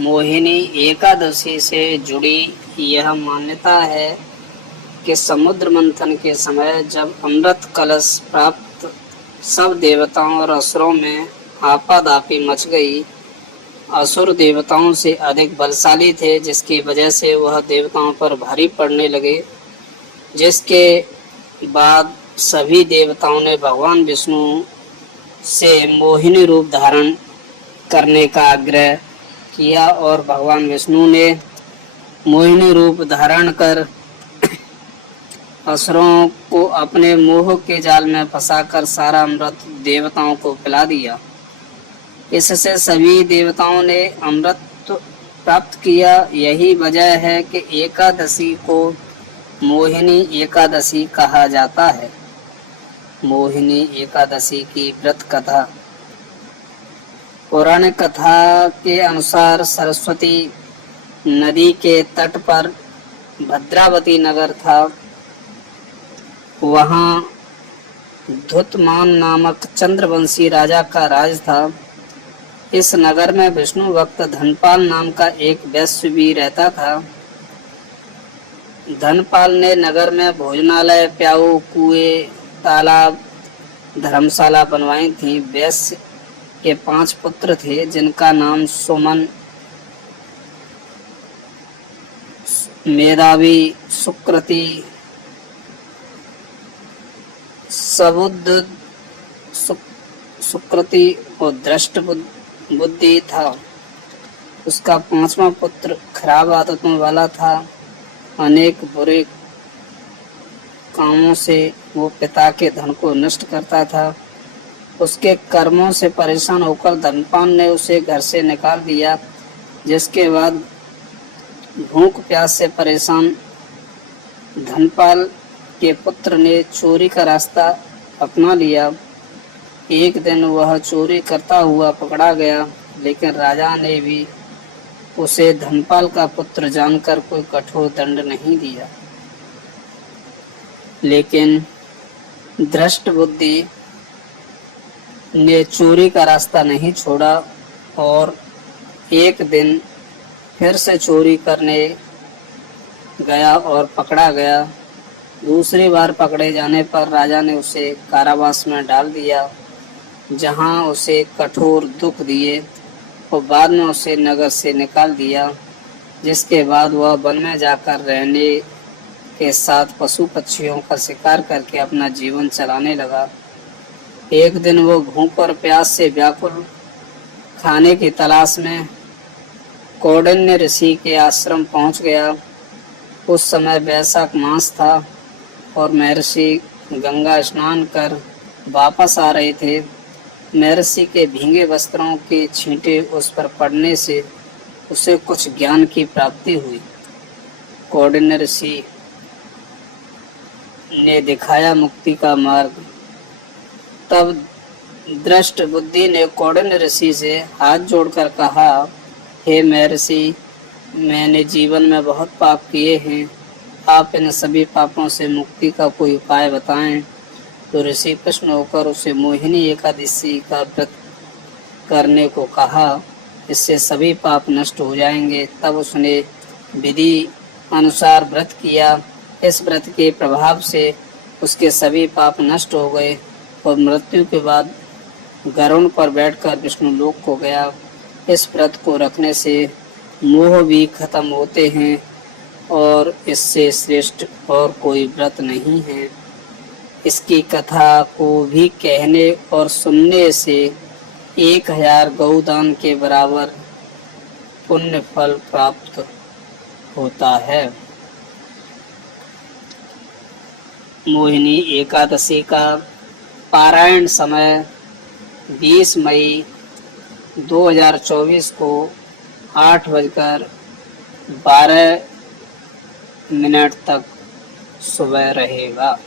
मोहिनी एकादशी से जुड़ी यह मान्यता है कि समुद्र मंथन के समय जब अमृत कलश प्राप्त सब देवताओं और असुरों में आपाधापी मच गई। असुर देवताओं से अधिक बलशाली थे, जिसकी वजह से वह देवताओं पर भारी पड़ने लगे, जिसके बाद सभी देवताओं ने भगवान विष्णु से मोहिनी रूप धारण करने का आग्रह किया और भगवान विष्णु ने मोहिनी रूप धारण कर असुरों को अपने मोह के जाल में फंसाकर सारा अमृत देवताओं को पिला दिया। इससे सभी देवताओं ने अमृत प्राप्त किया। यही वजह है कि एकादशी को मोहिनी एकादशी कहा जाता है। मोहिनी एकादशी की व्रत कथा। पौराणिक कथा के अनुसार सरस्वती नदी के तट पर भद्रावती नगर था। वहाँ धुतमान नामक चंद्रवंशी राजा का राज था। इस नगर में विष्णु भक्त धनपाल नाम का एक वैश्य भी रहता था। धनपाल ने नगर में भोजनालय, प्याऊ, कुएं, तालाब, धर्मशाला बनवाई थी। वैश्य के 5 पुत्र थे, जिनका नाम सुमन, मेधावी, सुकृति, सबुद्ध, सुकृति और दृष्ट बुद्धि था। उसका 5वां पुत्र खराब आदतों वाला था। अनेक बुरे कामों से वो पिता के धन को नष्ट करता था। उसके कर्मों से परेशान होकर धनपाल ने उसे घर से निकाल दिया, जिसके बाद भूख प्यास से परेशान धनपाल के पुत्र ने चोरी का रास्ता अपना लिया। एक दिन वह चोरी करता हुआ पकड़ा गया, लेकिन राजा ने भी उसे धनपाल का पुत्र जानकर कोई कठोर दंड नहीं दिया। लेकिन दृष्ट बुद्धि ने चोरी का रास्ता नहीं छोड़ा और एक दिन फिर से चोरी करने गया और पकड़ा गया। दूसरी बार पकड़े जाने पर राजा ने उसे कारावास में डाल दिया, जहां उसे कठोर दुख दिए और बाद में उसे नगर से निकाल दिया, जिसके बाद वह वन में जाकर रहने के साथ पशु पक्षियों का शिकार करके अपना जीवन चलाने लगा। एक दिन वो भूख और प्यास से व्याकुल खाने की तलाश में कौंडिन्य ऋषि के आश्रम पहुंच गया। उस समय वैशाख मास था और महर्षि गंगा स्नान कर वापस आ रहे थे। महर्षि के भीगे वस्त्रों के छींटे उस पर पड़ने से उसे कुछ ज्ञान की प्राप्ति हुई। कौंडिन्य ऋषि ने दिखाया मुक्ति का मार्ग। तब दृष्ट बुद्धि ने कौंडिन्य ऋषि से हाथ जोड़कर कहा, हे महर्षि, मैंने जीवन में बहुत पाप किए हैं। आप इन सभी पापों से मुक्ति का कोई उपाय बताएं। तो ऋषि प्रसन्न होकर उसे मोहिनी एकादशी का व्रत करने को कहा। इससे सभी पाप नष्ट हो जाएंगे। तब उसने विधि अनुसार व्रत किया। इस व्रत के प्रभाव से उसके सभी पाप नष्ट हो गए और मृत्यु के बाद गरुड़ पर बैठकर विष्णु लोक को गया। इस व्रत को रखने से मोह भी खत्म होते हैं और इससे श्रेष्ठ और कोई व्रत नहीं है। इसकी कथा को भी कहने और सुनने से 1000 गौदान के बराबर पुण्य फल प्राप्त होता है। मोहिनी एकादशी का पारायण समय 20 मई 2024 को 8:12 तक सुबह रहेगा।